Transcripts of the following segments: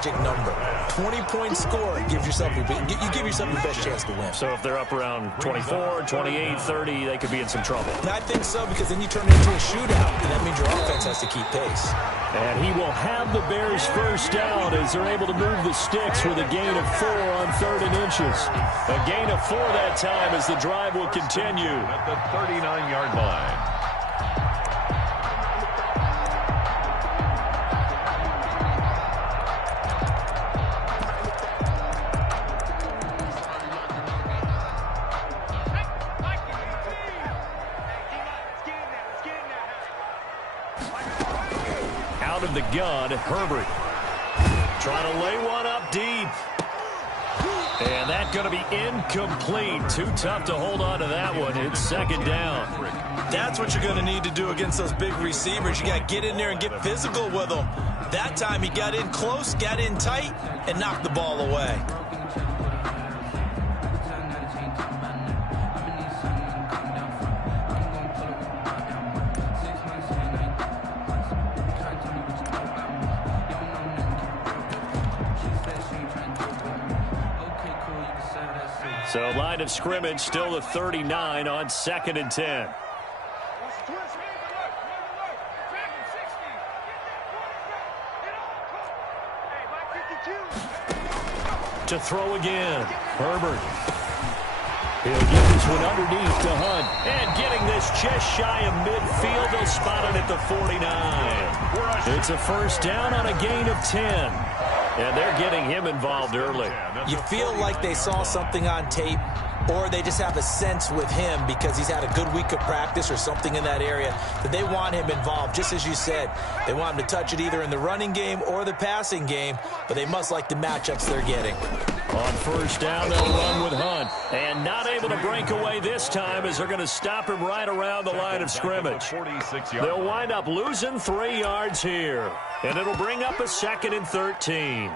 magic number. 20-point score gives yourself you give yourself your best chance to win. So if they're up around 24, 28, 30, they could be in some trouble. And I think so, because then you turn it into a shootout, and that means your offense has to keep pace. And he will have the Bears first down as they're able to move the sticks with a gain of 4 on 3rd and inches. A gain of 4 that time as the drive will continue. At the 39-yard line. Out of the gun, Herbert. Trying to lay one up deep. And that's going to be incomplete. Too tough to hold on to that one. It's 2nd down. That's what you're going to need to do against those big receivers. You got to get in there and get physical with them. That time he got in close, got in tight, and knocked the ball away. So line of scrimmage still the 39 on 2nd and 10. To throw again, Herbert. He'll get this one underneath to Hunt. And getting this just shy of midfield, they'll spot it at the 49. It's a first down on a gain of 10. And they're getting him involved early. You feel like they saw something on tape, or they just have a sense with him because he's had a good week of practice or something in that area that they want him involved. Just as you said, they want him to touch it either in the running game or the passing game, but they must like the matchups they're getting. On first down, they'll run with Hunt. And not able to break away this time as they're going to stop him right around the line of scrimmage. They'll wind up losing 3 yards here. And it'll bring up a 2nd and 13.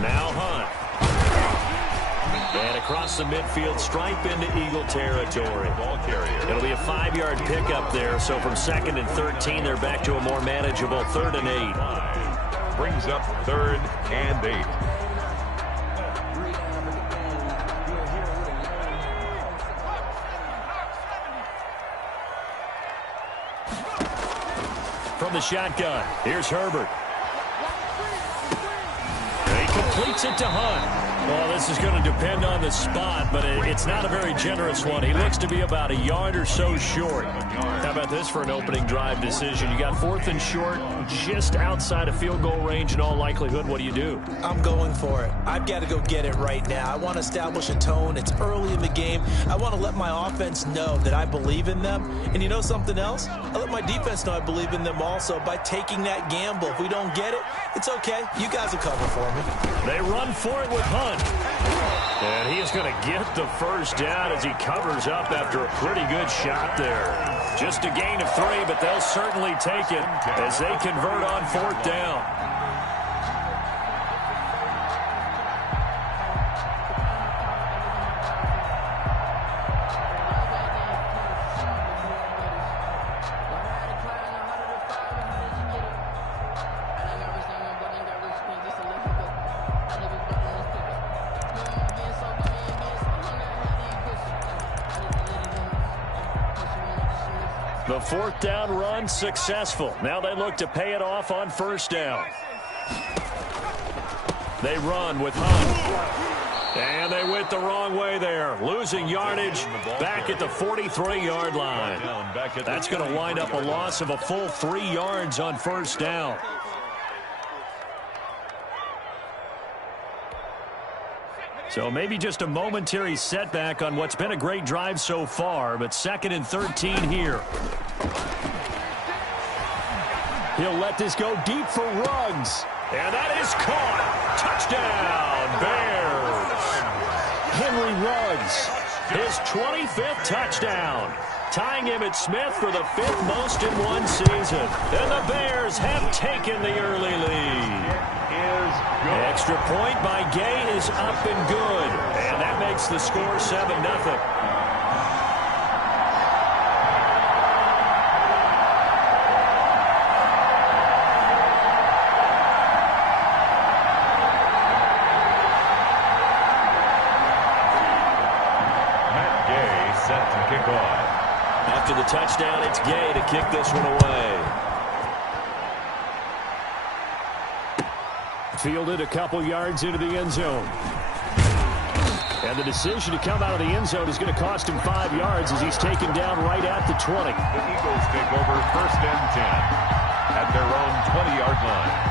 Now Hunt. And across the midfield stripe into Eagle territory. It'll be a 5-yard pickup there. So from 2nd and 13, they're back to a more manageable 3rd and 8. Brings up 3rd and 8. From the shotgun, here's Herbert. He completes it to Hunt. Well, this is going to depend on the spot, but it's not a very generous one. He looks to be about a yard or so short. How about this for an opening drive decision? You got 4th and short, just outside of field goal range in all likelihood. What do you do? I'm going for it. I've got to go get it right now. I want to establish a tone. It's early in the game. I want to let my offense know that I believe in them. And you know something else? I let my defense know I believe in them also by taking that gamble. If we don't get it, it's okay. You guys will cover for me. They run for it with Hunt. And he is going to get the first down as he covers up after a pretty good shot there. Just a gain of 3, but they'll certainly take it as they convert on 4th down. The 4th down run successful. Now they look to pay it off on 1st down. They run with Hunt. And they went the wrong way there. Losing yardage back at the 43-yard line. That's going to wind up a loss of a full 3 yards on 1st down. So maybe just a momentary setback on what's been a great drive so far, but 2nd and 13 here. He'll let this go deep for Ruggs. And that is caught. Touchdown, Bears. Henry Ruggs his 25th touchdown, tying Emmitt Smith for the 5th most in one season. And the Bears have taken the early lead. Extra point by Gay is up and good, and that makes the score 7-0. After the touchdown, it's Gay to kick this one away. Fielded a couple yards into the end zone. And the decision to come out of the end zone is going to cost him 5 yards as he's taken down right at the 20. The Eagles take over 1st and 10 at their own 20-yard line.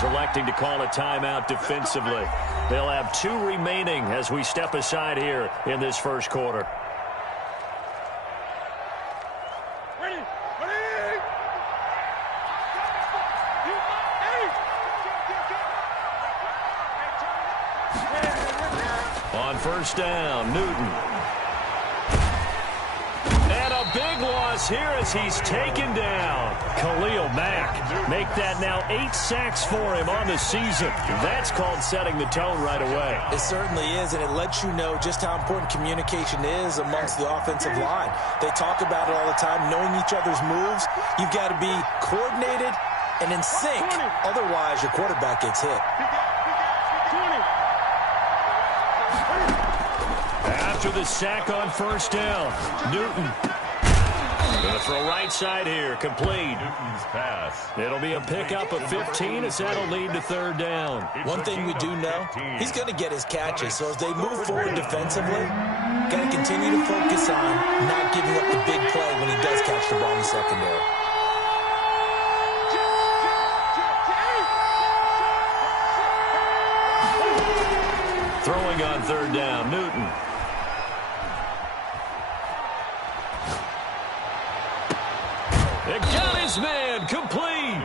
Electing to call a timeout defensively. They'll have 2 remaining as we step aside here in this first quarter. On 1st down, Newton. And a big loss here as he's taken down. Khalil Mack make that now 8 sacks for him on the season. That's called setting the tone right away. It certainly is, and it lets you know just how important communication is amongst the offensive line. They talk about it all the time, knowing each other's moves. You've got to be coordinated and in sync. Otherwise, your quarterback gets hit. After the sack on 1st down, Newton. Going to throw right side here, complete. Newton's pass. It'll be a pickup of 15 as that'll lead to 3rd down. One thing we do know, he's going to get his catches. So as they move forward defensively, got to continue to focus on not giving up the big play when he does catch the ball in the secondary. Throwing on 3rd down, Newton. They got his man complete.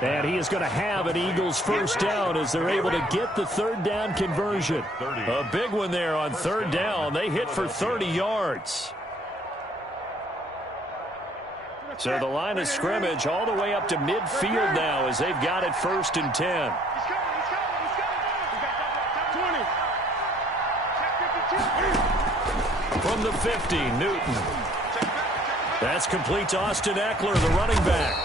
And he is going to have an Eagles 1st down as they're able to get the 3rd down conversion. A big one there on 3rd down. They hit for 30 yards. So the line of scrimmage all the way up to midfield now as they've got it 1st and 10. From the 50, Newton. That's complete to Austin Eckler, the running back.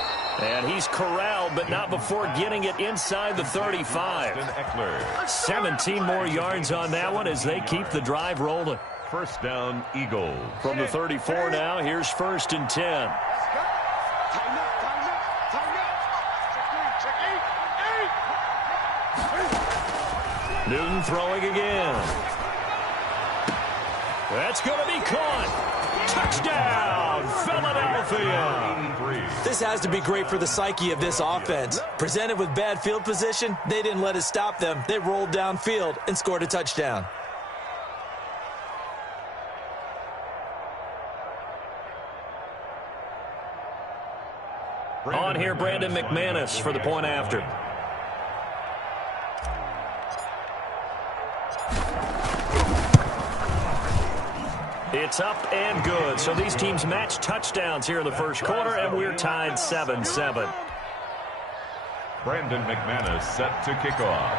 And he's corralled, but not before getting it inside the 35. 17 more yards on that one as they keep the drive rolling. 1st down, Eagles. From the 34 now, here's 1st and 10. Newton throwing again. That's going to be caught. Touchdown, Philadelphia. This has to be great for the psyche of this offense. Presented with bad field position, they didn't let it stop them. They rolled downfield and scored a touchdown. On here, Brandon McManus for the point after. It's up and good. So these teams match touchdowns here in the first quarter, and we're tied 7-7. Brandon McManus set to kick off.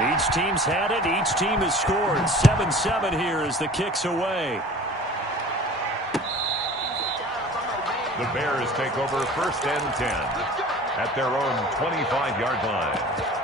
Each team's had it. Each team has scored. 7-7 here as the kick's away. The Bears take over 1st and 10 at their own 25-yard line.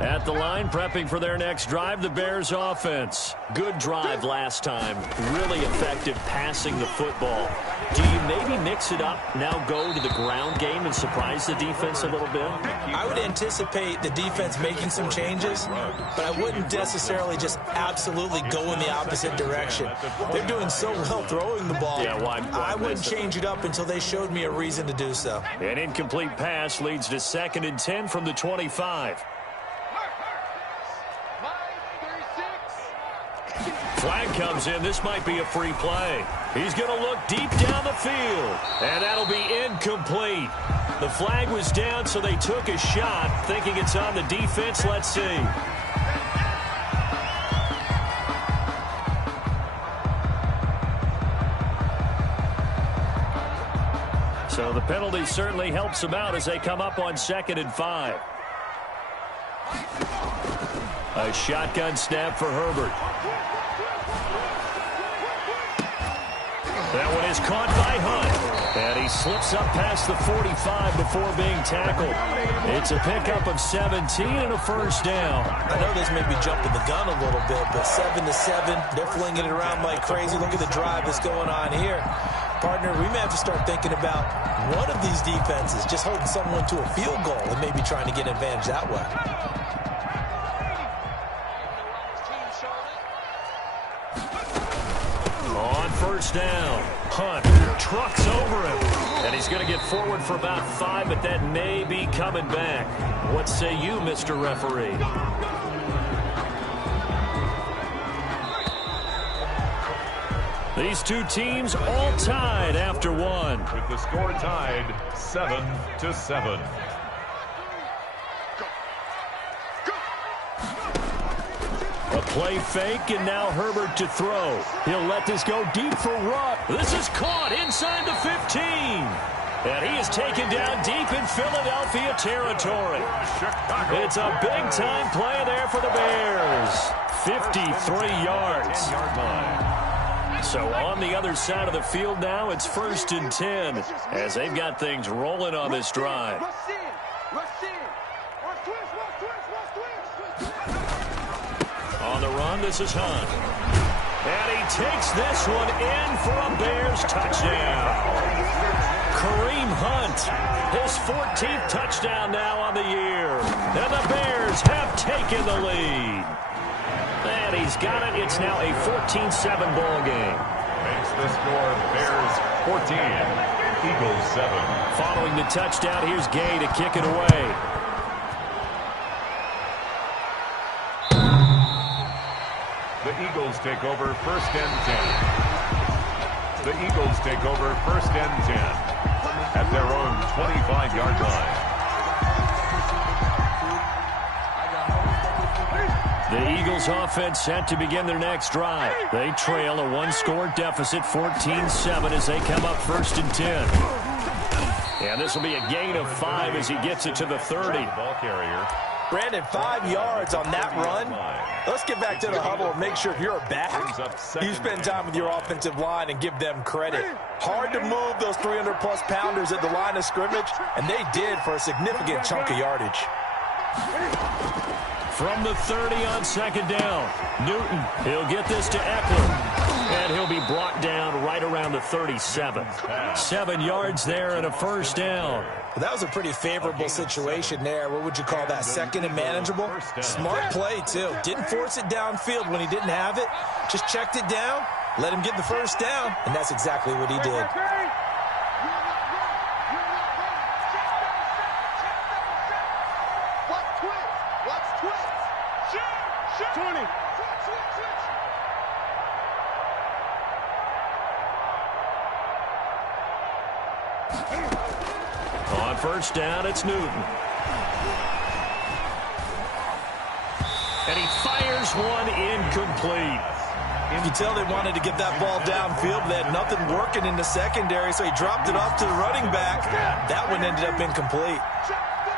At the line, prepping for their next drive, the Bears offense. Good drive last time. Really effective passing the football. Do you maybe mix it up, now go to the ground game and surprise the defense a little bit? I would anticipate the defense making some changes, but I wouldn't necessarily just absolutely go in the opposite direction. They're doing so well throwing the ball. Yeah, I wouldn't change it up until they showed me a reason to do so. An incomplete pass leads to 2nd and 10 from the 25. Flag comes in. This might be a free play. He's going to look deep down the field, and that'll be incomplete. The flag was down, so they took a shot, thinking it's on the defense. Let's see. So the penalty certainly helps them out as they come up on 2nd and 5. A shotgun snap for Herbert. That one is caught by Hunt. And he slips up past the 45 before being tackled. It's a pickup of 17 and a first down. I know this may be jumping the gun a little bit, but 7-7, they're flinging it around like crazy. Look at the drive that's going on here. Partner, we may have to start thinking about one of these defenses just holding someone to a field goal and maybe trying to get an advantage that way. On first down, Hunt trucks over him. And he's going to get forward for about 5, but that may be coming back. What say you, Mr. Referee? These two teams all tied after one. With the score tied 7-7. A play fake, and now Herbert to throw. He'll let this go deep for Rupp. This is caught inside the 15. And he is taken down deep in Philadelphia territory. It's a big-time play there for the Bears. 53 yards. So on the other side of the field now, it's 1st and 10 as they've got things rolling on this drive. On the run, this is Hunt. And he takes this one in for a Bears touchdown. Kareem Hunt, his 14th touchdown now on the year. And the Bears have taken the lead. And he's got it. It's now a 14-7 ball game. Makes the score Bears 14, Eagles 7. Following the touchdown, here's Gay to kick it away. The Eagles take over 1st and 10. The Eagles take over 1st and 10 at their own 25-yard line. The Eagles offense set to begin their next drive. They trail a one-score deficit, 14-7, as they come up 1st and 10. And this will be a gain of 5 as he gets it to the 30. Ball carrier. Brandon, 5 yards on that run. Let's get back to the huddle and make sure if you're a back, you spend time with your offensive line and give them credit. Hard to move those 300-plus pounders at the line of scrimmage, and they did for a significant chunk of yardage. From the 30 on 2nd down, Newton, he'll get this to Eckler, and he'll be brought down right around the 37. 7 yards there and a first down. Well, that was a pretty favorable situation there. What would you call that, 2nd and manageable? Smart play, too. Didn't force it downfield when he didn't have it. Just checked it down, let him get the first down, and that's exactly what he did. On first down, it's Newton. And he fires one incomplete. You can tell they wanted to get that ball downfield, but they had nothing working in the secondary, so he dropped it off to the running back. That one ended up incomplete.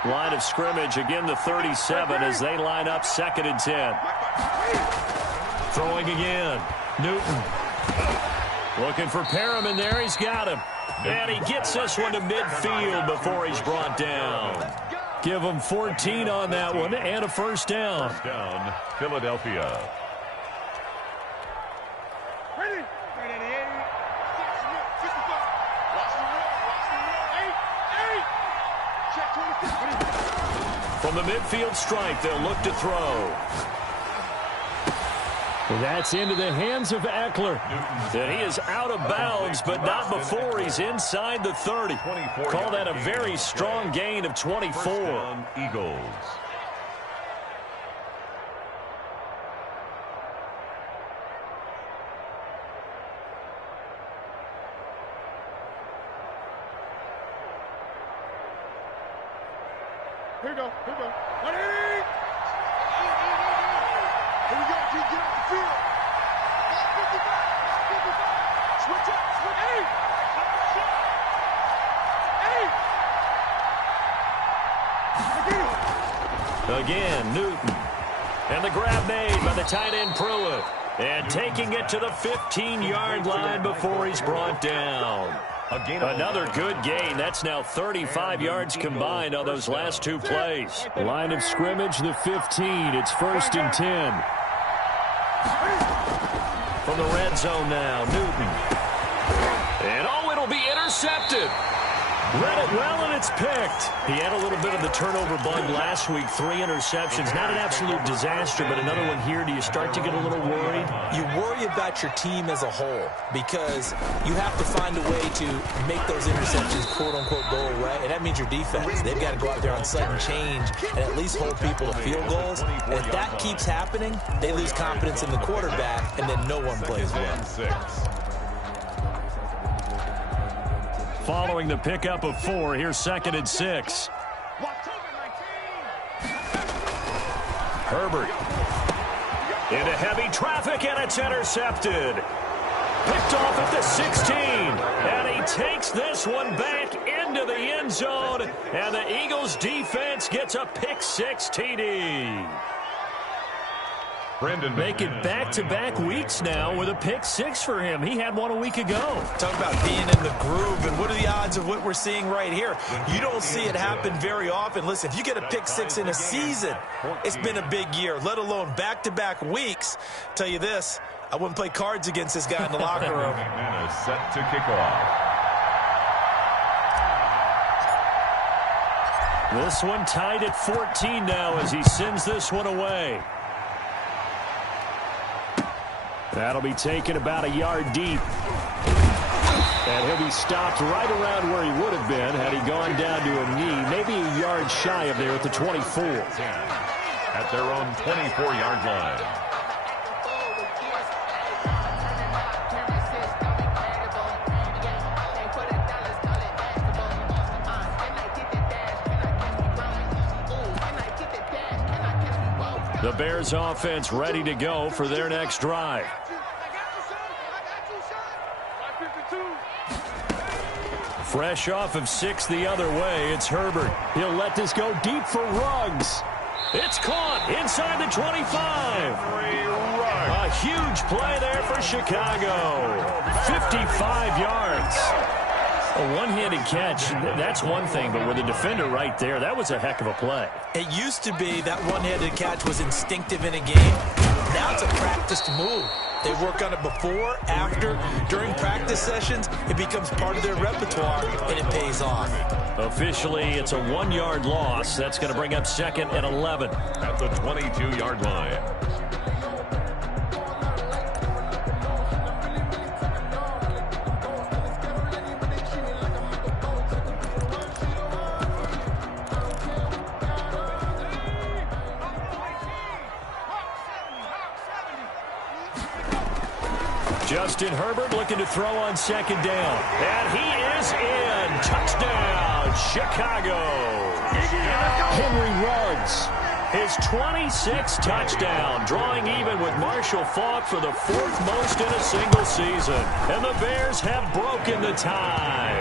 Line of scrimmage, again the 37 as they line up 2nd and 10. Throwing again, Newton. Looking for Perriman there, he's got him. And he gets this one to midfield before he's brought down. Give them 14 on that one and a first down. First down, Philadelphia. From the midfield stripe, they'll look to throw. That's into the hands of Eckler. And he is out of bounds, but not before he's inside the 30. Call that a very strong gain of 24. First down, Eagles. Here we go. Here we go. Ready? Here we go. Get off the field. 55. Switch up. Switch. Again, Newton. And the grab made by the tight end Pruitt. And taking it to the 15-yard line before he's brought down. Another good gain. That's now 35 yards combined on those last two plays. Line of scrimmage, the 15. It's 1st and 10. From the red zone now, Newton. And oh, it'll be intercepted. Read it well, and it's picked. He had a little bit of the turnover bug last week. 3 interceptions. Not an absolute disaster, but another one here. Do you start to get a little worried? You worry about your team as a whole because you have to find a way to make those interceptions, quote-unquote, go away, and that means your defense. They've got to go out there on sudden change and at least hold people to field goals. And if that keeps happening, they lose confidence in the quarterback, and then no one plays well. Following the pickup of 4, here's 2nd and 6. Herbert into heavy traffic, and it's intercepted. Picked off at the 16, and he takes this one back into the end zone, and the Eagles defense gets a pick-6 TD. Make it back-to-back weeks now with a pick-6 for him. He had one a week ago. Talk about being in the groove, and what are the odds of what we're seeing right here? You don't see it happen very often. Listen, if you get a pick-6 in a season, it's been a big year, let alone back-to-back weeks. Tell you this, I wouldn't play cards against this guy in the locker room. Set to kick off. This one tied at 14 now as he sends this one away. That'll be taken about a yard deep. And he'll be stopped right around where he would have been had he gone down to a knee, maybe a yard shy of there at the 24. At their own 24-yard line. The Bears offense ready to go for their next drive. Fresh off of 6 the other way, it's Herbert. He'll let this go deep for Ruggs. It's caught inside the 25. A huge play there for Chicago. 55 yards. A one-handed catch, that's one thing, but with a defender right there, that was a heck of a play. It used to be that one-handed catch was instinctive in a game. Now it's a practiced move. They work on it before, after, during practice sessions. It becomes part of their repertoire, and it pays off. Officially, it's a 1-yard loss. That's going to bring up 2nd and 11. At the 22-yard line. Justin Herbert looking to throw on 2nd down. And he is in. Touchdown, Chicago. Henry Ruggs, his 26th touchdown, drawing even with Marshall Faulk for the 4th most in a single season. And the Bears have broken the tie.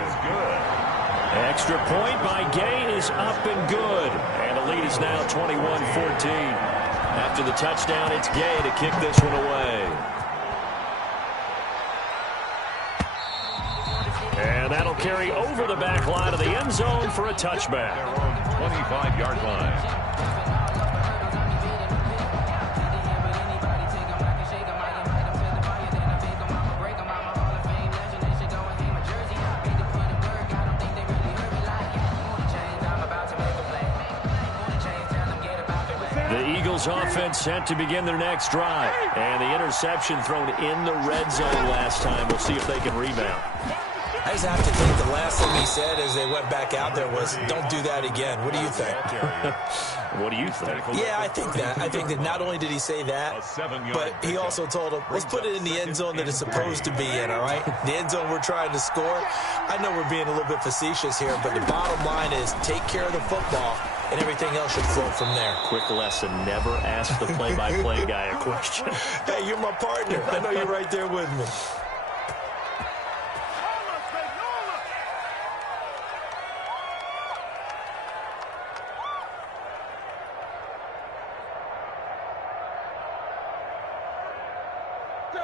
Extra point by Gay is up and good. And the lead is now 21-14. After the touchdown, it's Gay to kick this one away. And that'll carry over the back line of the end zone for a touchback. Their own 25-yard line. The Eagles offense set to begin their next drive. And the interception thrown in the red zone last time. We'll see if they can rebound. I just have to think the last thing he said as they went back out there was, don't do that again. What do you think? What do you think? Yeah, I think that. I think that not only did he say that, but he also told him, let's put it in the end zone that it's supposed to be in, all right? The end zone we're trying to score. I know we're being a little bit facetious here, but the bottom line is take care of the football, and everything else should flow from there. Quick lesson, never ask the play-by-play guy a question. Hey, you're my partner. I know you're right there with me.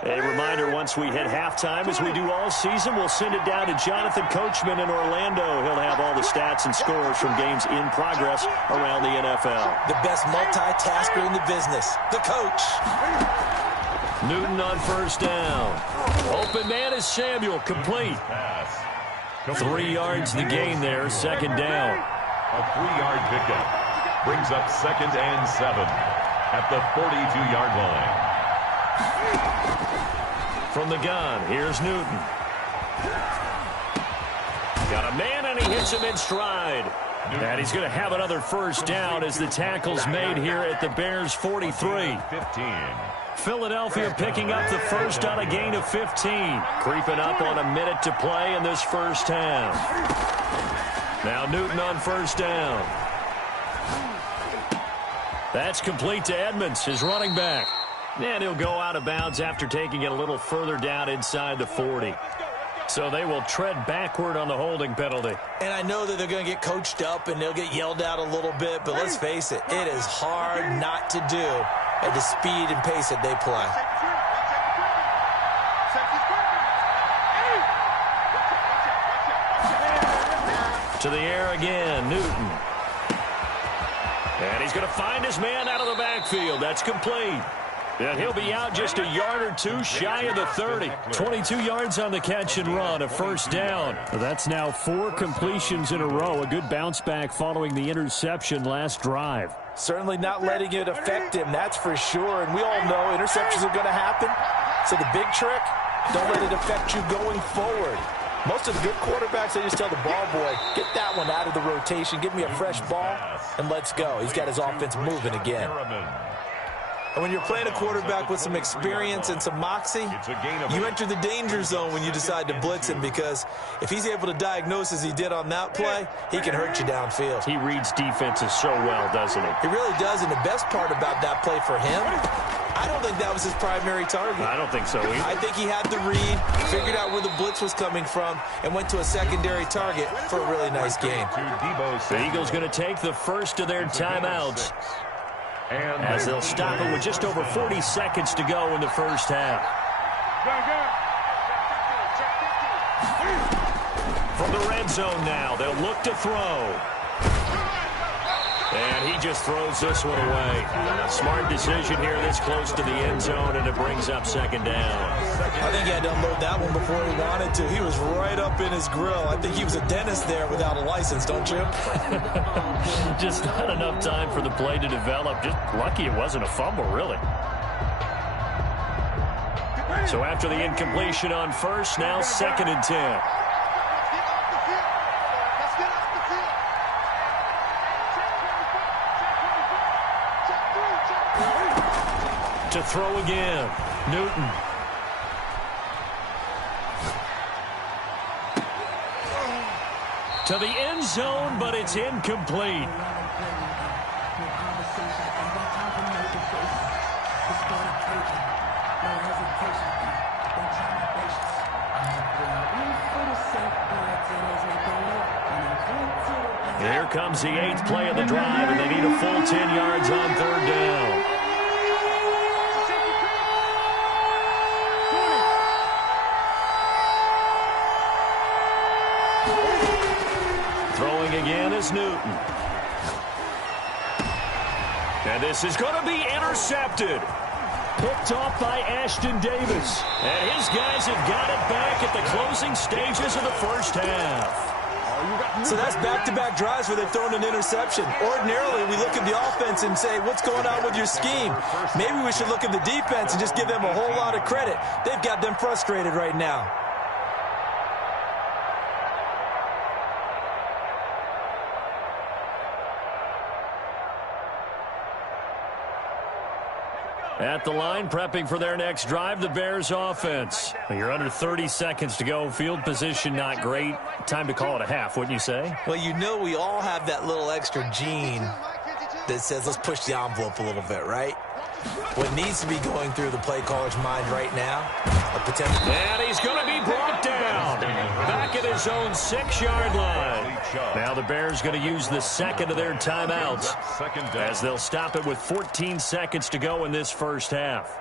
A reminder, once we hit halftime, as we do all season, we'll send it down to Jonathan Coachman in Orlando. He'll have all the stats and scores from games in progress around the NFL. The best multitasker in the business, the coach. Newton on first down. Open man is Samuel, complete. 3 yards the gain there, second down. A 3-yard pickup brings up 2nd and 7 at the 42-yard line. From the gun, here's Newton. Got a man, and he hits him in stride. And he's going to have another first down as the tackle's made here at the Bears' 43. 15. Philadelphia picking up the first on a gain of 15. Creeping up on a minute to play in this first half. Now Newton on first down. That's complete to Edmonds, his running back. And he'll go out of bounds after taking it a little further down inside the 40. So they will tread backward on the holding penalty. And I know that they're going to get coached up and they'll get yelled at a little bit, but let's face it, it is hard not to do at the speed and pace that they play. To the air again, Newton. And he's going to find his man out of the backfield. That's complete. And he'll be out just a yard or two shy of the 30. 22 yards on the catch and run, a first down. That's now 4 completions in a row. A good bounce back following the interception last drive. Certainly not letting it affect him, that's for sure. And we all know interceptions are going to happen. So the big trick, don't let it affect you going forward. Most of the good quarterbacks, they just tell the ball boy, get that one out of the rotation, give me a fresh ball, and let's go. He's got his offense moving again. And when you're playing a quarterback with some experience and some moxie, you enter the danger zone when you decide to blitz him, because if he's able to diagnose as he did on that play, he can hurt you downfield. He reads defenses so well, doesn't he? He really does, and the best part about that play for him, I don't think that was his primary target. I don't think so either. I think he had the read, figured out where the blitz was coming from, and went to a secondary target for a really nice game. The Eagles going to take the first of their timeouts, as they'll stop it with just over 40 seconds to go in the first half. From the red zone now, they'll look to throw. And he just throws this one away. Smart decision here this close to the end zone, and it brings up second down. I think he had to unload that one before he wanted to. He was right up in his grill. I think he was a dentist there without a license, don't you? Just not enough time for the play to develop. Just lucky it wasn't a fumble, really. So after the incompletion on first, now 2nd and 10. To throw again, Newton. To the end zone, but it's incomplete. Here comes the 8th play of the drive, and they need a full 10 yards on 3rd down. is Newton. And this is going to be intercepted. Picked off by Ashton Davis. And his guys have got it back at the closing stages of the first half. So that's back-to-back drives where they've thrown an interception. Ordinarily, we look at the offense and say, what's going on with your scheme? Maybe we should look at the defense and just give them a whole lot of credit. They've got them frustrated right now. At the line, prepping for their next drive, the Bears offense. You're under 30 seconds to go. Field position not great. Time to call it a half, wouldn't you say? Well, you know we all have that little extra gene that says let's push the envelope a little bit, right? What needs to be going through the play caller's mind right now, a potential... And he's going to be brought down. Back at his own 6-yard line. Now the Bears going to use the second of their timeouts as they'll stop it with 14 seconds to go in this first half.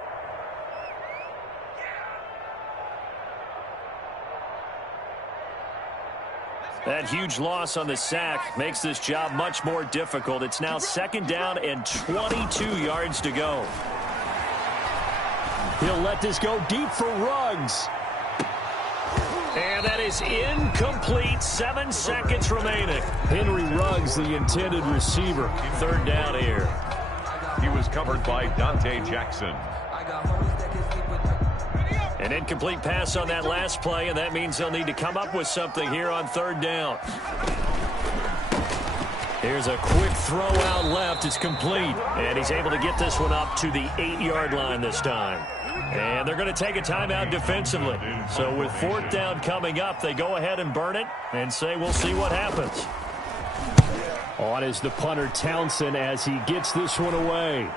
That huge loss on the sack makes this job much more difficult. It's now 2nd down and 22 yards to go. He'll let this go deep for Ruggs. And that is incomplete. 7 seconds remaining. Henry Ruggs, the intended receiver. 3rd down here. He was covered by Dante Jackson. An incomplete pass on that last play, and that means they'll need to come up with something here on 3rd down. Here's a quick throw out left. It's complete. And he's able to get this one up to the 8-yard line this time. And they're going to take a timeout defensively. So with 4th down coming up, they go ahead and burn it and say we'll see what happens. On is the punter Townsend as he gets this one away.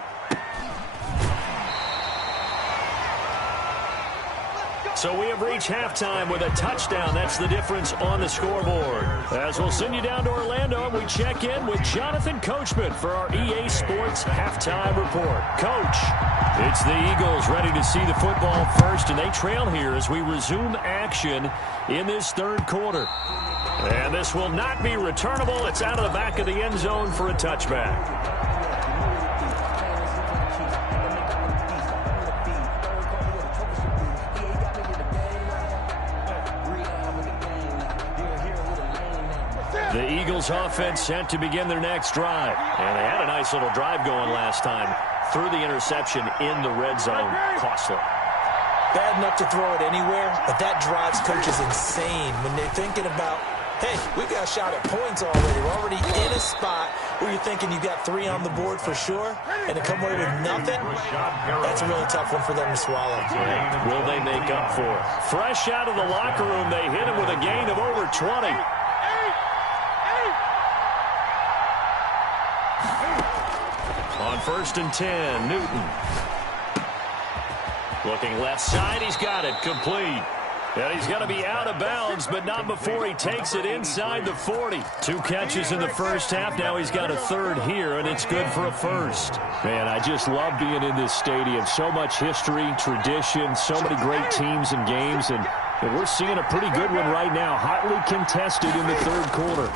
So we have reached halftime with a touchdown. That's the difference on the scoreboard. As we'll send you down to Orlando, we check in with Jonathan Coachman for our EA Sports Halftime Report. Coach, it's the Eagles ready to see the football first, and they trail here as we resume action in this 3rd quarter. And this will not be returnable. It's out of the back of the end zone for a touchback. The Eagles offense sent to begin their next drive. And they had a nice little drive going last time. Threw the interception in the red zone. Costly. Bad enough to throw it anywhere, but that drives coaches insane when they're thinking about, hey, we've got a shot at points already. We're already in a spot where you're thinking you've got 3 on the board for sure, and to come away with nothing, that's a really tough one for them to swallow. Will they make up for it? Fresh out of the locker room, they hit him with a gain of over 20. On 1st and 10, Newton. Looking left side, he's got it, complete. And he's going to be out of bounds, but not before he takes it inside the 40. 2 catches in the first half. Now he's got a 3rd here, and it's good for a 1st. Man, I just love being in this stadium. So much history, tradition, so many great teams and games, and we're seeing a pretty good one right now. Hotly contested in the 3rd quarter.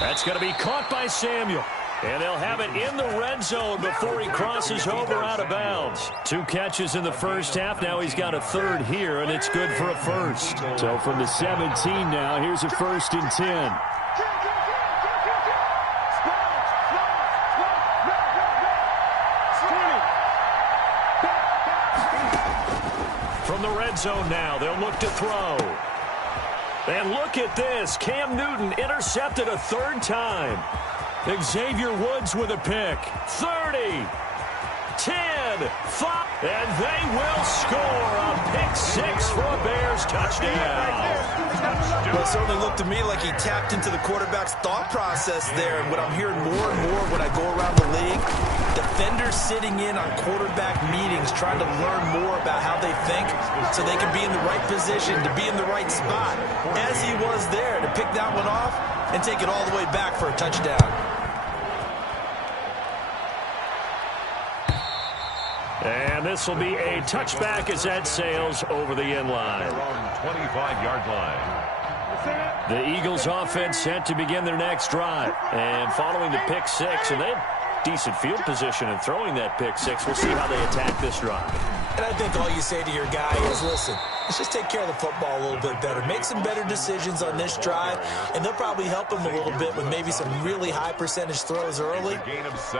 That's going to be caught by Samuel. And they'll have it in the red zone before he crosses over out of bounds. 2 catches in the first half. Now he's got a 3rd here, and it's good for a 1st. So from the 17 now, here's a 1st and 10. From the red zone now, they'll look to throw. And look at this. Cam Newton intercepted a 3rd time. Xavier Woods with a pick. 30, 10, 5, and they will score a pick 6 for a Bears touchdown. Well, it certainly looked to me like he tapped into the quarterback's thought process there. And what I'm hearing more and more when I go around the league, defenders sitting in on quarterback meetings trying to learn more about how they think so they can be in the right position to be in the right spot, as he was there to pick that one off and take it all the way back for a touchdown. And this will be a touchback as that sails over the end line. 25-yard line. The Eagles offense set to begin their next drive. And following the pick six, and they have decent field position in throwing that pick six. We'll see how they attack this drive. And I think all you say to your guy is, listen, let's just take care of the football a little bit better. Make some better decisions on this drive, and they'll probably help him a little bit with maybe some really high percentage throws early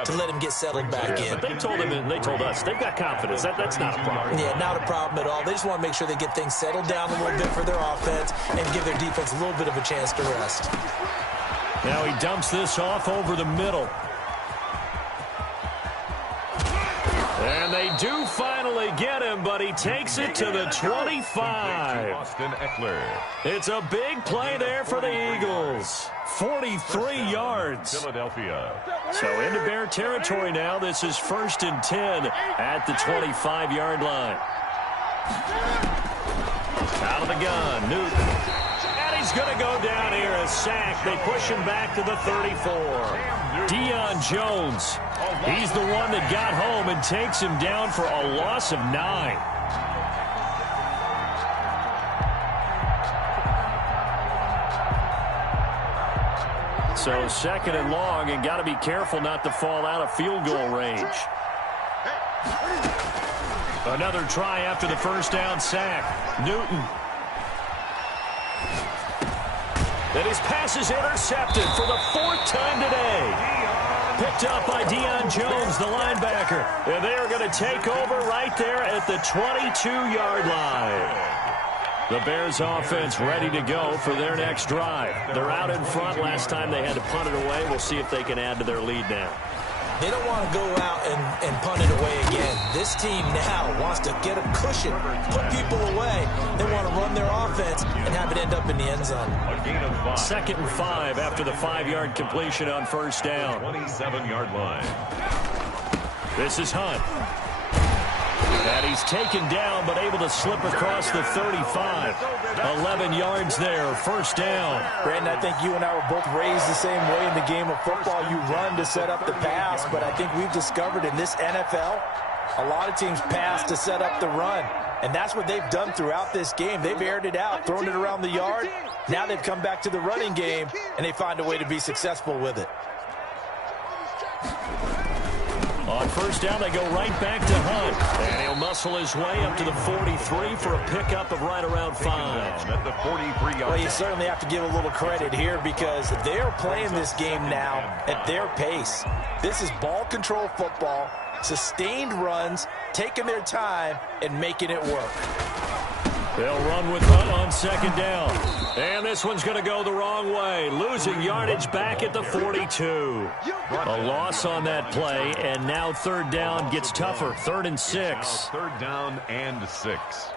to let him get settled back in. But they told him and they told us they've got confidence. That's not a problem. Yeah, not a problem at all. They just want to make sure they get things settled down a little bit for their offense and give their defense a little bit of a chance to rest. Now he dumps this off over the middle. And they do finally get him, but he takes it to the 25. Austin Eckler. It's a big play there for the Eagles. 43 yards. Philadelphia. So into Bear territory now. This is 1st and 10 at the 25-yard line. Out of the gun, Newton. And he's going to go down here, a sack. They push him back to the 34. Deion Jones. He's the one that got home and takes him down for a loss of 9. So 2nd and long, and got to be careful not to fall out of field goal range. Another try after the first down sack. Newton. And his pass is intercepted for the 4th time today. Picked up by Deion Jones, the linebacker. And they are going to take over right there at the 22-yard line. The Bears offense ready to go for their next drive. They're out in front. Last time they had to punt it away. We'll see if they can add to their lead now. They don't want to go out and punt it away again. This team now wants to get a cushion, put people away. They want to run their offense and have it end up in the end zone. 2nd and 5 after the 5-yard completion on first down. 27-yard line. This is Hunt. And he's taken down, but able to slip across the 35. 11 yards there, 1st down. Brandon, I think you and I were both raised the same way in the game of football. You run to set up the pass, but I think we've discovered in this NFL, a lot of teams pass to set up the run. And that's what they've done throughout this game. They've aired it out, thrown it around the yard. Now they've come back to the running game, and they find a way to be successful with it. On first down, they go right back to Hunt. And he'll muscle his way up to the 43 for a pickup of right around 5. At the 43-yard Well, you certainly have to give a little credit here because they're playing this game now at their pace. This is ball control football, sustained runs, taking their time, and making it work. They'll run with Hunt on 2nd down. And this one's going to go the wrong way. Losing yardage back at the 42. A loss on that play, and now 3rd down gets tougher. 3rd and 6. 3rd down and 6.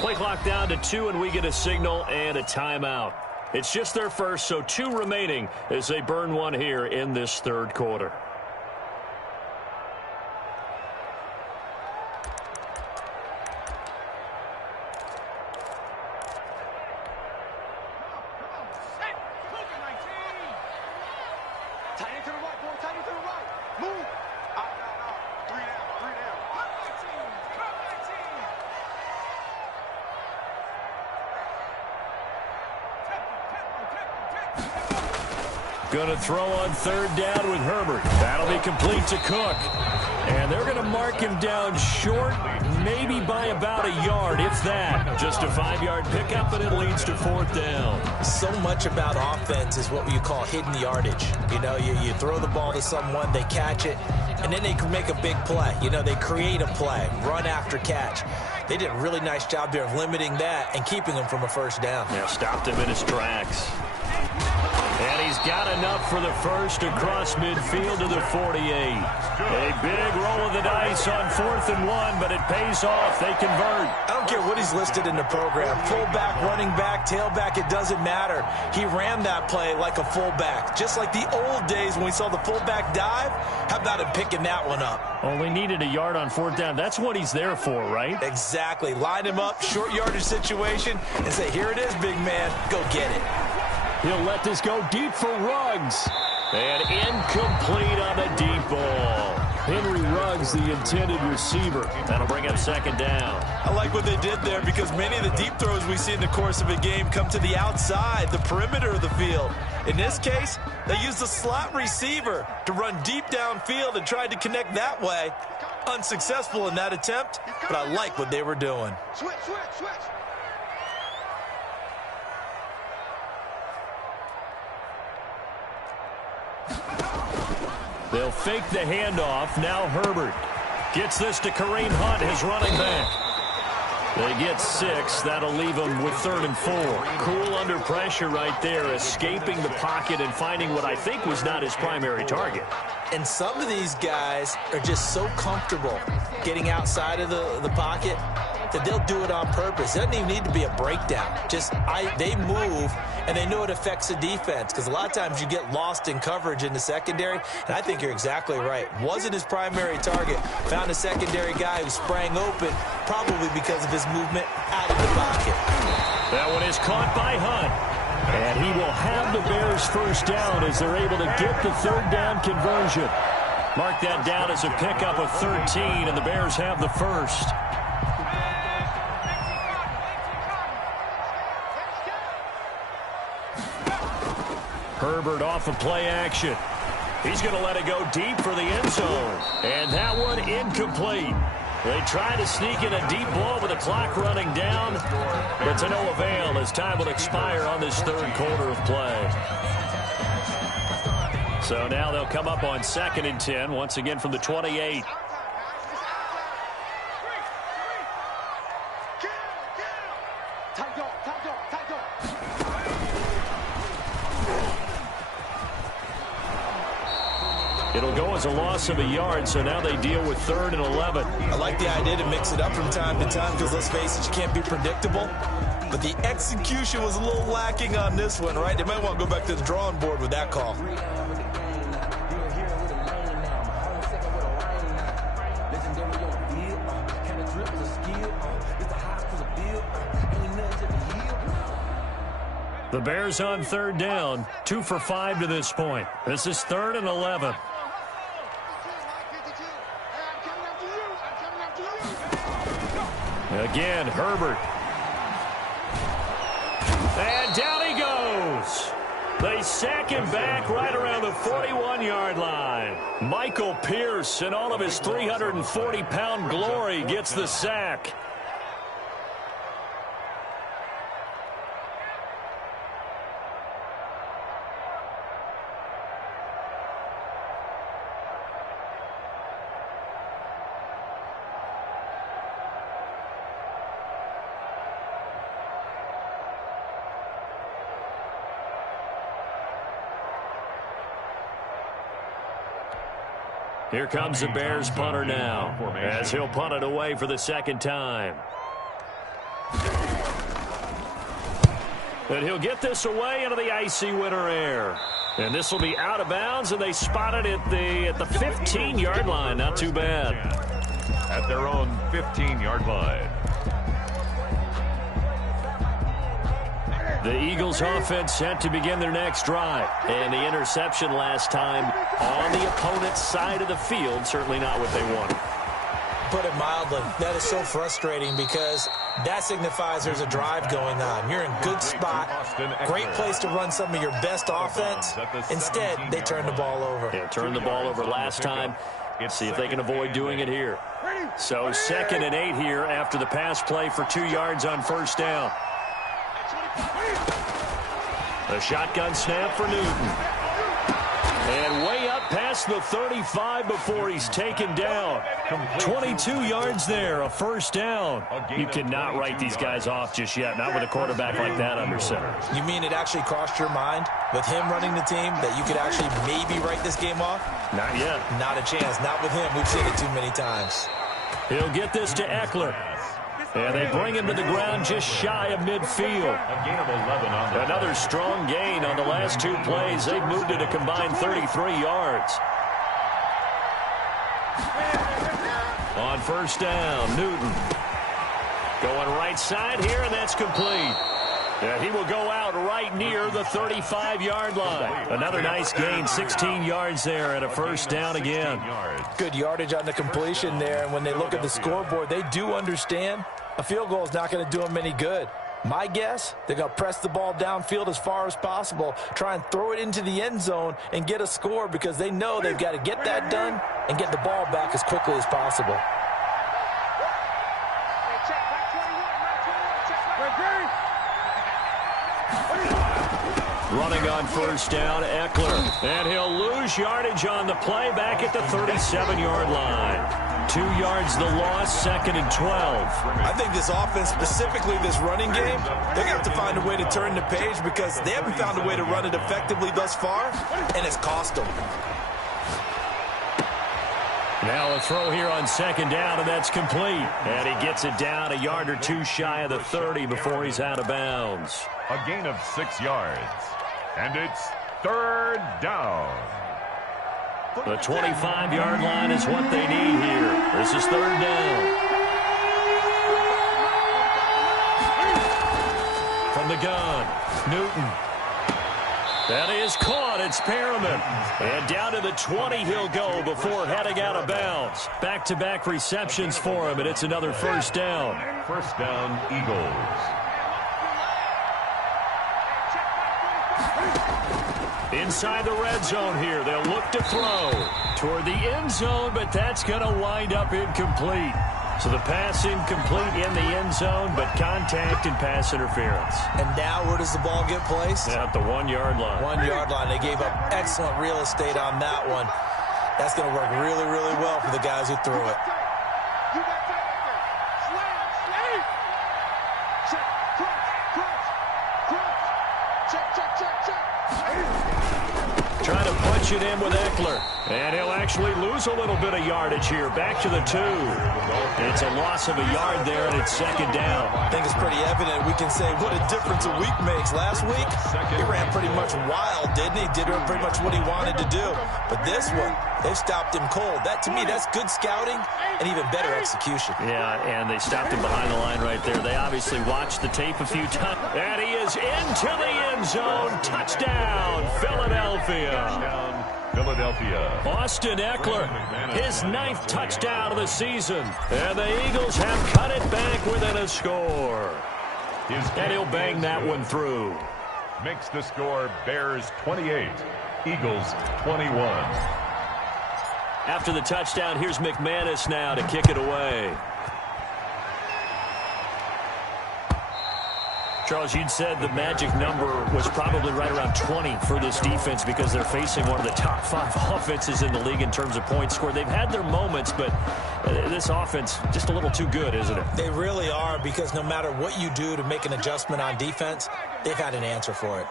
Play clock down to 2, and we get a signal and a timeout. It's just their first, so 2 remaining as they burn one here in this 3rd quarter. Going to throw on 3rd down with Herbert. That'll be complete to Cook. And they're going to mark him down short, maybe by about a yard, if that. Just a 5-yard pickup, and it leads to 4th down. So much about offense is what you call hidden yardage. You know, you throw the ball to someone, they catch it, and then they can make a big play. You know, they create a play, run after catch. They did a really nice job there of limiting that and keeping him from a 1st down. Yeah, stopped him in his tracks. And he's got enough for the first across midfield to the 48. A big roll of the dice on 4th and 1, but it pays off. They convert. I don't care what he's listed in the program. Fullback, running back, tailback, it doesn't matter. He ran that play like a fullback. Just like the old days when we saw the fullback dive. How about him picking that one up? Only needed a yard on 4th down. That's what he's there for, right? Exactly. Line him up, short yardage situation, and say, here it is, big man. Go get it. He'll let this go deep for Ruggs. And incomplete on the deep ball. Henry Ruggs, the intended receiver. That'll bring up 2nd down. I like what they did there because many of the deep throws we see in the course of a game come to the outside, the perimeter of the field. In this case, they used the slot receiver to run deep downfield and tried to connect that way. Unsuccessful in that attempt, but I like what they were doing. Switch. They'll fake the handoff. Now Herbert gets this to Kareem Hunt, his running back. They get 6. That'll leave them with 3rd and 4. Cool under pressure right there, escaping the pocket and finding what I think was not his primary target. And some of these guys are just so comfortable getting outside of the pocket that they'll do it on purpose. It doesn't even need to be a breakdown. They move, and they know it affects the defense because a lot of times you get lost in coverage in the secondary, and I think you're exactly right. Wasn't his primary target. Found a secondary guy who sprang open, probably because of his movement out of the pocket. That one is caught by Hunt. And he will have the Bears 1st down as they're able to get the 3rd down conversion. Mark that down as a pickup of 13, and the Bears have the 1st. Herbert off of play action. He's going to let it go deep for the end zone. And that one incomplete. They try to sneak in a deep ball with the clock running down, but to no avail as time will expire on this 3rd quarter of play. So now they'll come up on 2nd and 10, once again from the 28. It'll go as a loss of a yard, so now they deal with 3rd and 11. I like the idea to mix it up from time to time because, let's face it, you can't be predictable. But the execution was a little lacking on this one, right? They might want to go back to the drawing board with that call. The Bears on 3rd down, 2 for 5 to this point. This is 3rd and 11. Again, Herbert. And down he goes. They sack him back right around the 41-yard line. Michael Pierce, in all of his 340-pound glory, gets the sack. Here comes the Bears punter now, as he'll punt it away for the 2nd time. And he'll get this away into the icy winter air. And this will be out of bounds, and they spot it at the 15-yard line. Not too bad. At their own 15-yard line. The Eagles offense set to begin their next drive. And the interception last time on the opponent's side of the field, certainly not what they wanted. Put it mildly, that is so frustrating because that signifies there's a drive going on. You're in good spot, great place to run some of your best offense. Instead, they turn the ball over. Yeah, turned the ball over last time. See if they can avoid doing it here. So 2nd and 8 here after the pass play for 2 yards on 1st down. The shotgun snap for Newton. And way up past the 35 before he's taken down. 22 yards there, a first down. You cannot write these guys off just yet, not with a quarterback like that under center. You mean it actually crossed your mind with him running the team that you could actually maybe write this game off? Not yet. Not a chance. Not with him. We've seen it too many times. He'll get this to Eckler. And they bring him to the ground just shy of midfield. A gain of 11 on the Another strong gain on the last two plays. They've moved it a combined 33 yards. On first down, Newton. Going right side here, and that's complete. Yeah, he will go out right near the 35-yard line. Another nice gain, 16 yards there, and a first down again. Good yardage on the completion there, and when they look at the scoreboard, they do understand a field goal is not going to do them any good. My guess, they're going to press the ball downfield as far as possible, try and throw it into the end zone and get a score because they know they've got to get that done and get the ball back as quickly as possible. Running on first down, Eckler. And he'll lose yardage on the play back at the 37-yard line. 2 yards the loss, 2nd and 12. I think this offense, specifically this running game, they're going to have to find a way to turn the page because they haven't found a way to run it effectively thus far, and it's cost them. Now a throw here on second down, and that's complete. And he gets it down a yard or two shy of the 30 before he's out of bounds. A gain of 6 yards. And it's third down. The 25-yard line is what they need here. This is third down. From the gun, Newton. That is caught. It's Perriman. And down to the 20 he'll go before heading out of bounds. Back-to-back receptions for him, and it's another first down. First down, Eagles. Inside the red zone here. They'll look to throw toward the end zone, but that's going to wind up incomplete. So the pass incomplete in the end zone, but contact and pass interference. And now where does the ball get placed? At the 1-yard line. 1-yard line. They gave up excellent real estate on that one. That's going to work really, really well for the guys who threw it. Trying to punch it in with Eckler. And he'll actually lose a little bit of yardage here. Back to the 2. It's a loss of a yard there, and it's second down. I think it's pretty evident. We can say what a difference a week makes. Last week, he ran pretty much wild, didn't he? Did pretty much what he wanted to do. But this one, they've stopped him cold. That, to me, that's good scouting and even better execution. Yeah, and they stopped him behind the line right there. They obviously watched the tape a few times. And he is into the end zone. Touchdown, Philadelphia. Touchdown, Philadelphia. Austin Eckler, his 9th touchdown of the season. And the Eagles have cut it back within a score. And he'll bang that one through. Makes the score Bears 28, Eagles 21. After the touchdown, here's McManus now to kick it away. Charles, you'd said the magic number was probably right around 20 for this defense because they're facing one of the top 5 offenses in the league in terms of points scored. They've had their moments, but this offense just a little too good, isn't it? They really are, because no matter what you do to make an adjustment on defense, they've had an answer for it.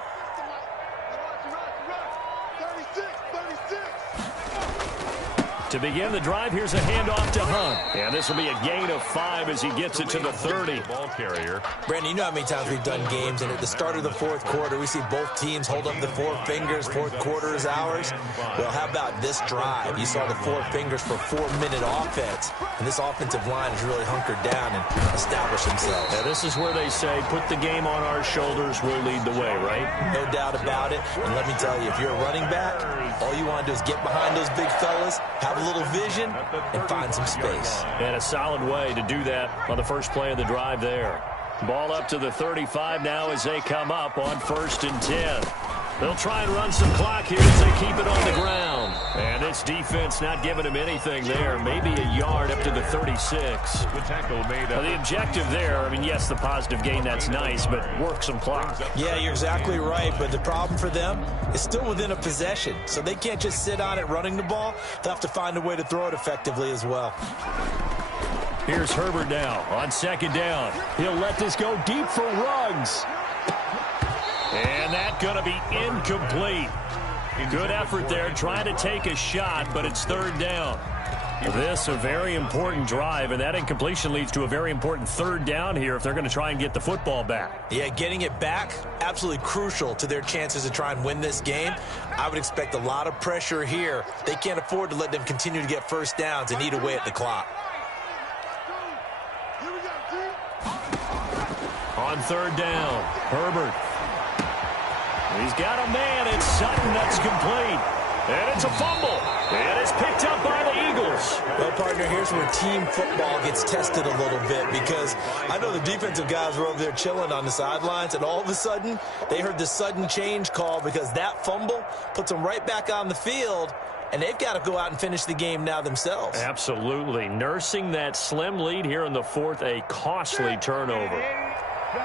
To begin the drive, here's a handoff to Hunt. And this will be a gain of 5 as he gets it to the 30. Ball carrier. Brandon, you know how many times we've done games, and at the start of the fourth quarter, we see both teams hold up the 4 fingers, fourth quarter is ours. Well, how about this drive? You saw the 4 fingers for 4-minute offense, and this offensive line has really hunkered down and established themselves. Now, this is where they say, put the game on our shoulders, we'll lead the way, right? No doubt about it, and let me tell you, if you're a running back, all you want to do is get behind those big fellas, have a little vision, and find some space. And a solid way to do that on the first play of the drive there. Ball up to the 35 now as they come up on 1st and 10. They'll try and run some clock here as they keep it on the ground. And this defense not giving him anything there. Maybe a yard up to the 36. The tackle made. Now, the objective there, I mean, yes, the positive gain, that's nice, but work some clock. Yeah, you're exactly right, but the problem for them is still within a possession, so they can't just sit on it running the ball. They'll have to find a way to throw it effectively as well. Here's Herbert now on second down. He'll let this go deep for Ruggs. And that's going to be incomplete. Good effort there, trying to take a shot, but it's third down. This a very important drive, and that incompletion leads to a very important third down here if they're going to try and get the football back. Yeah, getting it back, absolutely crucial to their chances to try and win this game. I would expect a lot of pressure here. They can't afford to let them continue to get first downs and eat away at the clock. On third down, Herbert. He's got a man. It's Sutton. That's complete. And it's a fumble. And it's picked up by the Eagles. Well, partner, here's where team football gets tested a little bit, because I know the defensive guys were over there chilling on the sidelines, and all of a sudden they heard the sudden change call because that fumble puts them right back on the field, and they've got to go out and finish the game now themselves. Absolutely. Nursing that slim lead here in the fourth, a costly turnover.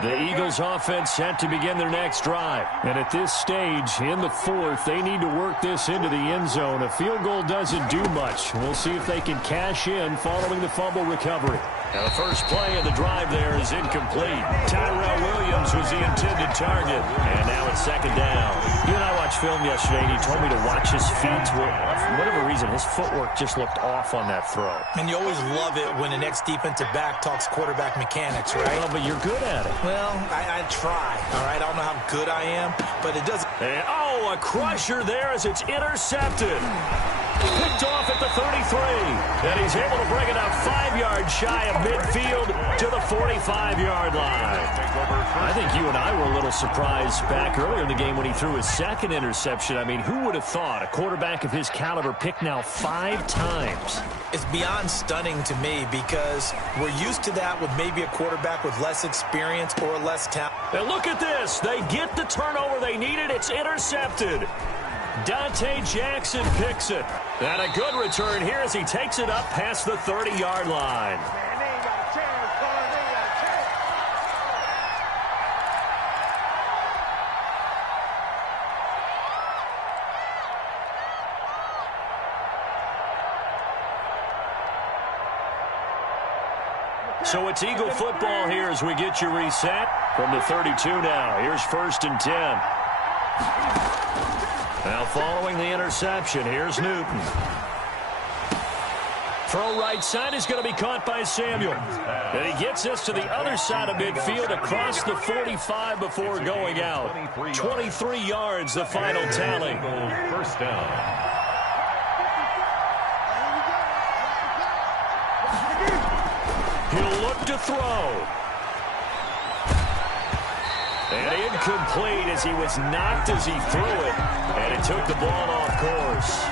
The Eagles offense set to begin their next drive. And at this stage, in the fourth, they need to work this into the end zone. A field goal doesn't do much. We'll see if they can cash in following the fumble recovery. Now the first play of the drive there is incomplete. Tyrell Williams was the intended target. And now it's second down. You and I watched film yesterday, and you told me to watch his feet. For whatever reason, his footwork just looked off on that throw. And you always love it when the next defensive back talks quarterback mechanics, right? Well, but you're good at it. Well, I try, all right? I don't know how good I am, but it doesn't. And, oh, a crusher there as it's intercepted. Picked off at the 33. And he's able to bring it out 5 yards shy of midfield to the 45-yard line. I think you and I were a little surprised back earlier in the game when he threw his second interception. I mean, who would have thought a quarterback of his caliber picked now 5 times? It's beyond stunning to me, because we're used to that with maybe a quarterback with less experience or less talent. And look at this. They get the turnover they needed. It's intercepted. Dante Jackson picks it. And a good return here as he takes it up past the 30-yard line. So it's Eagle football here as we get you reset from the 32 now. Here's first and 10. Now following the interception, here's Newton. Throw right side is going to be caught by Samuel. And he gets us to the other side of midfield across the 45 before going out. 23 yards, the final tally. First down. He'll look to throw. And incomplete as he was knocked as he threw it. And it took the ball off course.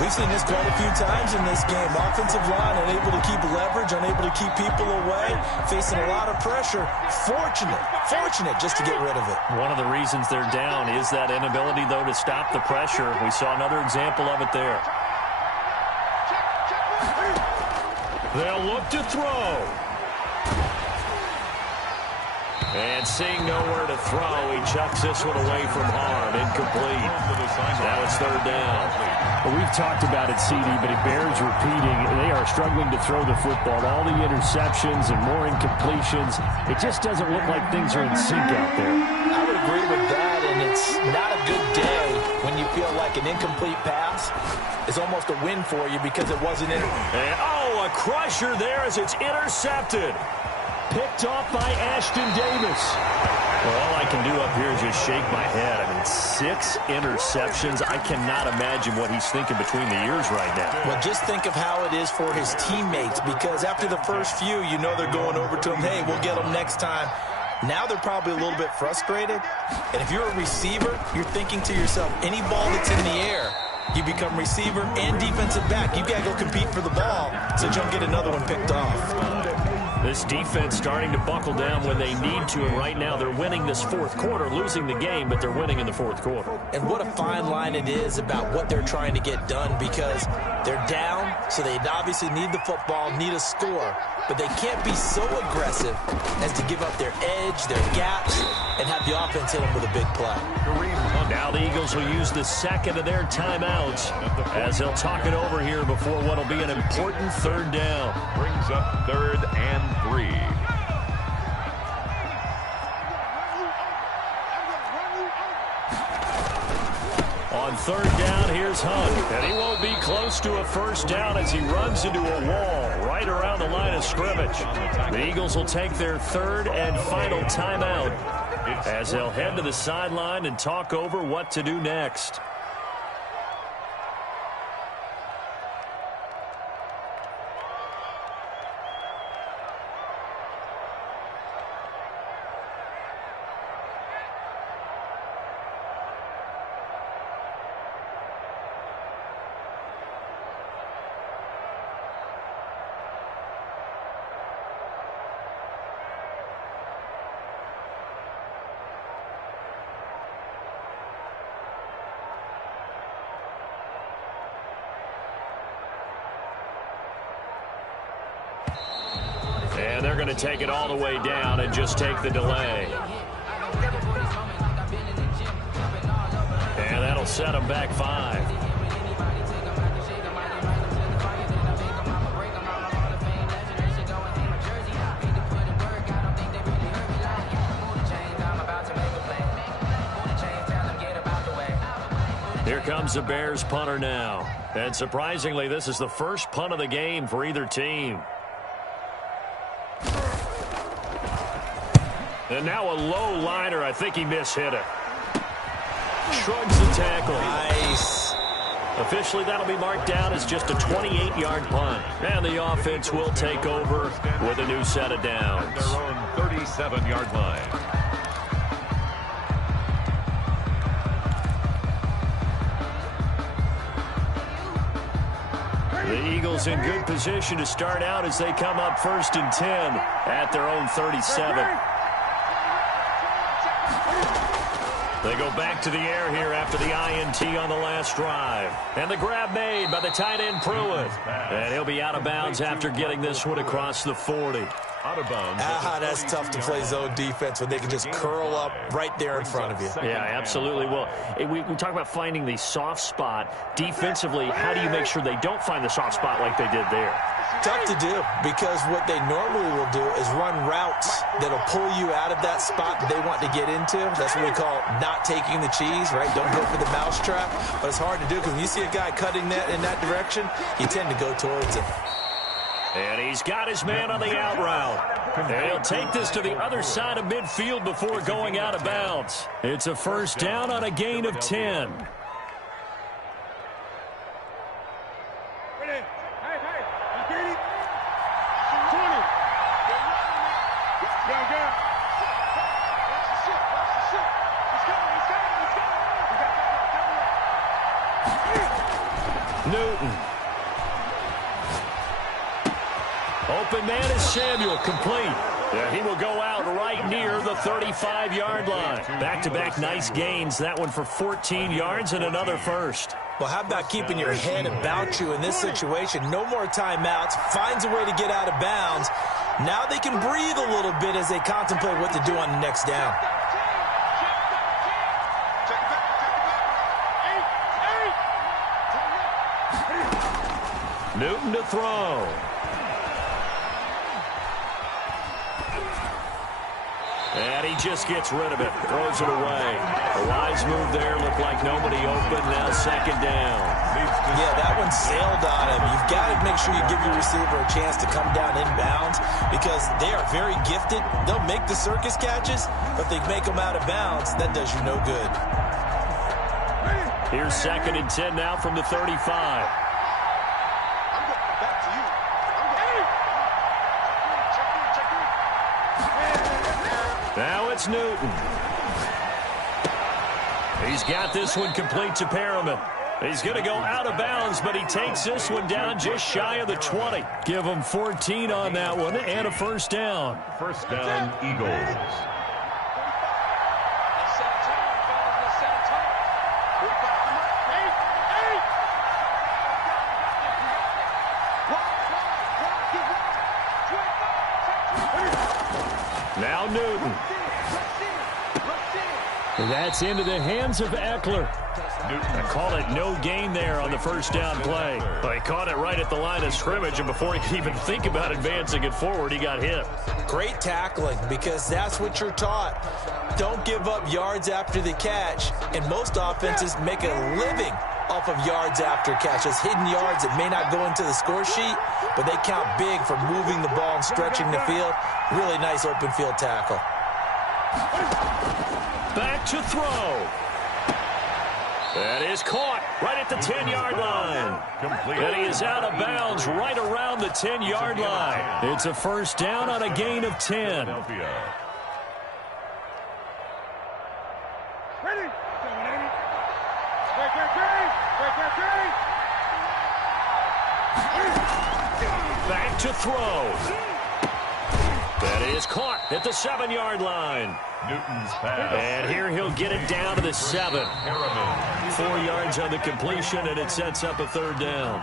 We've seen this quite a few times in this game. Offensive line unable to keep leverage, unable to keep people away, facing a lot of pressure. Fortunate just to get rid of it. One of the reasons they're down is that inability, though, to stop the pressure. We saw another example of it there. They'll look to throw. And seeing nowhere to throw, he chucks this one away from harm. Incomplete. Now it's third down. Well, we've talked about it, CD, but it bears repeating. They are struggling to throw the football. All the interceptions and more incompletions. It just doesn't look like things are in sync out there. I would agree with that, and it's not a good day when you feel like an incomplete pass is almost a win for you because it wasn't in. And, oh, a crusher there as it's intercepted. Picked off by Ashton Davis. Well, all I can do up here is just shake my head. I mean, 6 interceptions. I cannot imagine what he's thinking between the ears right now. Well, just think of how it is for his teammates, because after the first few, you know they're going over to him, hey, we'll get them next time. Now they're probably a little bit frustrated. And if you're a receiver, you're thinking to yourself, any ball that's in the air, you become receiver and defensive back. You've got to go compete for the ball so you don't get another one picked off. This defense starting to buckle down when they need to, and right now they're winning this fourth quarter, losing the game, but they're winning in the fourth quarter. And what a fine line it is about what they're trying to get done, because they're down, so they obviously need the football, need a score, but they can't be so aggressive as to give up their edge, their gaps, and have the offense hit them with a big play. Now the Eagles will use the second of their timeouts as they'll talk it over here before what will be an important third down. Brings up 3rd and 3. On 3rd down, here's Hunt. And he won't be close to a first down as he runs into a wall right around the line of scrimmage. The Eagles will take their 3rd and final timeout as they'll head to the sideline and talk over what to do next. And they're going to take it all the way down and just take the delay. And that'll set them back 5. Here comes the Bears punter now. And surprisingly, this is the first punt of the game for either team. And now a low liner. I think he mishit it. Shrugs the tackle. Nice. Officially, that'll be marked down as just a 28-yard punt. And the offense will take over with a new set of downs. Their own 37-yard line. The Eagles in good position to start out as they come up 1st and 10 at their own 37. They go back to the air here after the INT on the last drive. And the grab made by the tight end Pruitt. And he'll be out of bounds after getting this one across the 40. Out of bounds. That's tough to play zone defense when they can just curl up right there in front of you. Yeah, absolutely. Well, we talk about finding the soft spot. Defensively, how do you make sure they don't find the soft spot like they did there? Tough to do, because what they normally will do is run routes that'll pull you out of that spot that they want to get into. That's what we call not taking the cheese, right? Don't go for the mousetrap. But it's hard to do, because when you see a guy cutting that in that direction, you tend to go towards it. And he's got his man on the out route. And he'll take this to the other side of midfield before going out of bounds. It's a first down on a gain of 10. Newton. Open man is Samuel, complete. Yeah, he will go out right near the 35-yard line. Back-to-back nice gains. That one for 14 yards and another first. Well, how about keeping your head about you in this situation? No more timeouts. Finds a way to get out of bounds. Now they can breathe a little bit as they contemplate what to do on the next down. Newton to throw. And he just gets rid of it. Throws it away. A wise move there. Looked like nobody open. Now 2nd down. Yeah, that one sailed on him. You've got to make sure you give your receiver a chance to come down inbounds, because they are very gifted. They'll make the circus catches, but if they make them out of bounds, that does you no good. Here's 2nd and 10 now from the 35. Now it's Newton. He's got this one complete to Perriman. He's going to go out of bounds, but he takes this one down just shy of the 20. Give him 14 on that one and a first down. First down, Eagles. Now Newton. That's into the hands of Eckler. I call it no gain there on the first down play. Well, he caught it right at the line of scrimmage, and before he could even think about advancing it forward, he got hit. Great tackling, because that's what you're taught. Don't give up yards after the catch, and most offenses make a living off of yards after catches, hidden yards that may not go into the score sheet, but they count big for moving the ball and stretching the field. Really nice open field tackle. Back to throw. That is caught right at the 10-yard line. And he is out of bounds right around the 10-yard line. It's a first down on a gain of 10. Back to throw. That is caught at the 7-yard line. Newton's pass. And here he'll get it down to the 7. 4 yards on the completion, and it sets up a third down.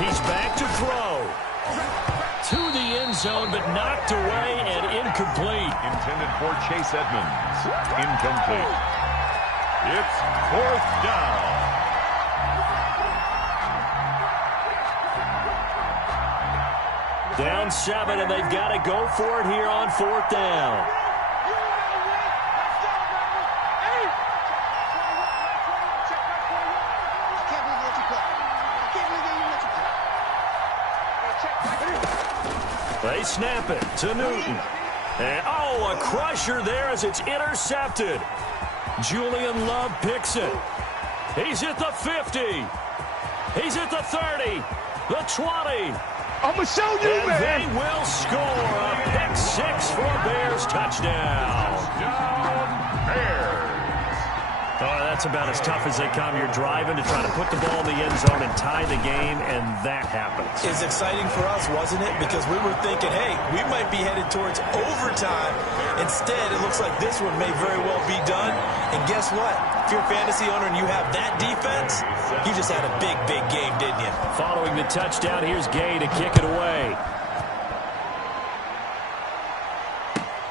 He's back to throw. To the end zone, but knocked away and incomplete. Intended for Chase Edmonds. Incomplete. It's fourth down. Down 7, and they've got to go for it here on fourth down. They snap it to Newton. And, oh, a crusher there as it's intercepted. Julian Love picks it. He's at the 50. He's at the 30. The 20. I'm going to show you, and man. They will score a pick 6 for a Bears touchdown. Touchdown, Bears. Oh, that's about as tough as they come. You're driving to try to put the ball in the end zone and tie the game, and that happens. It's exciting for us, wasn't it? Because we were thinking, hey, we might be headed towards overtime. Instead, it looks like this one may very well be done. And guess what? If you're a fantasy owner and you have that defense, you just had a big, big game, didn't you? Following the touchdown, here's Gay to kick it away.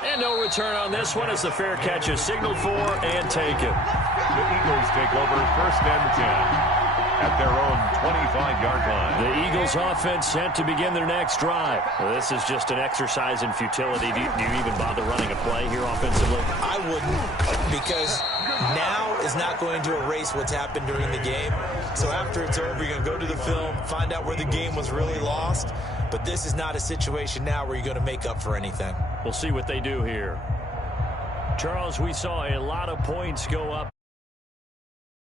And no return on this one as the fair catch is signaled for and taken. The Eagles take over first and 10 at their own 25-yard line. The Eagles offense set to begin their next drive. Well, this is just an exercise in futility. Do you even bother running a play here offensively? I wouldn't, because now is not going to erase what's happened during the game. So after it's over, you're going to go to the film, find out where the game was really lost. But this is not a situation now where you're going to make up for anything. We'll see what they do here. Charles, we saw a lot of points go up.